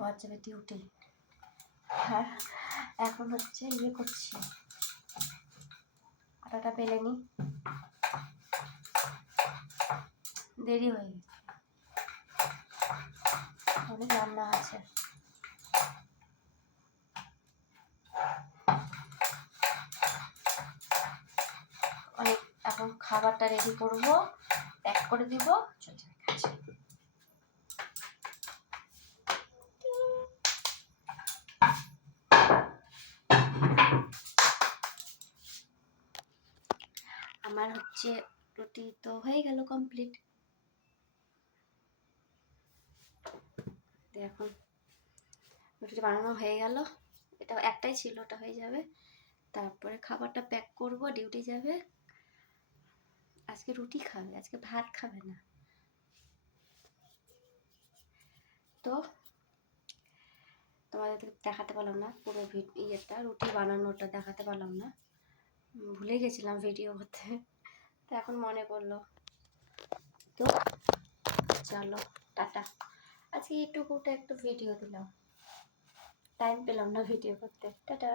বর যাবে ডিউটি। হ্যাঁ, এখন হচ্ছে ইয়ে করছি, আটাটা বেলে নিই, দেরি হয়ে গেছে, অনেক রান্না আছে। অনেক, এখন খাবারটা রেডি করবো, প্যাক করে দিব, চলে যাবে কাছে। আমার হচ্ছে রুটি তো হয়ে গেল কমপ্লিট। এখন রুটি বানানো হয়ে গেল, এটা একটাই ছিল, ওটা হয়ে যাবে। তারপরে খাবারটা প্যাক করব, ডিউটি যাবে। আজকে রুটি খাবে, আজকে ভাত খাবে না। তো তোমাদের দেখাতে পারলাম না পুরো ইয়েটা, রুটি বানানোটা দেখাতে পারলাম না, ভুলে গেছিলাম ভিডিও করতে। তো এখন মনে পড়লো, তো চলো টাটা। আজকে এইটুকুটা একটু ভিডিও দিলাম, টাইম পেলাম না ভিডিও করতে। টাটা।